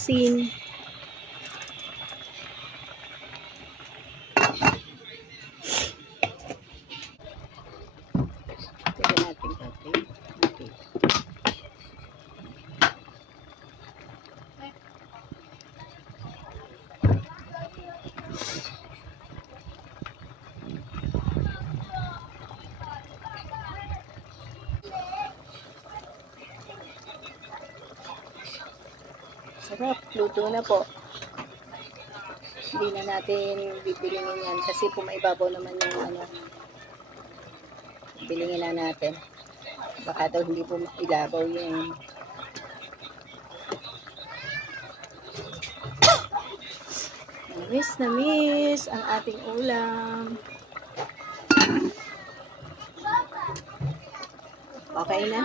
asin. Lagyan natin kape. Okay. Sarap, luto na po. Hindi na natin bibilingin yan kasi pumaibabaw naman yung ano. Bilingin na natin. Baka daw hindi po ilabaw yung na miss ang ating ulam. Okay na?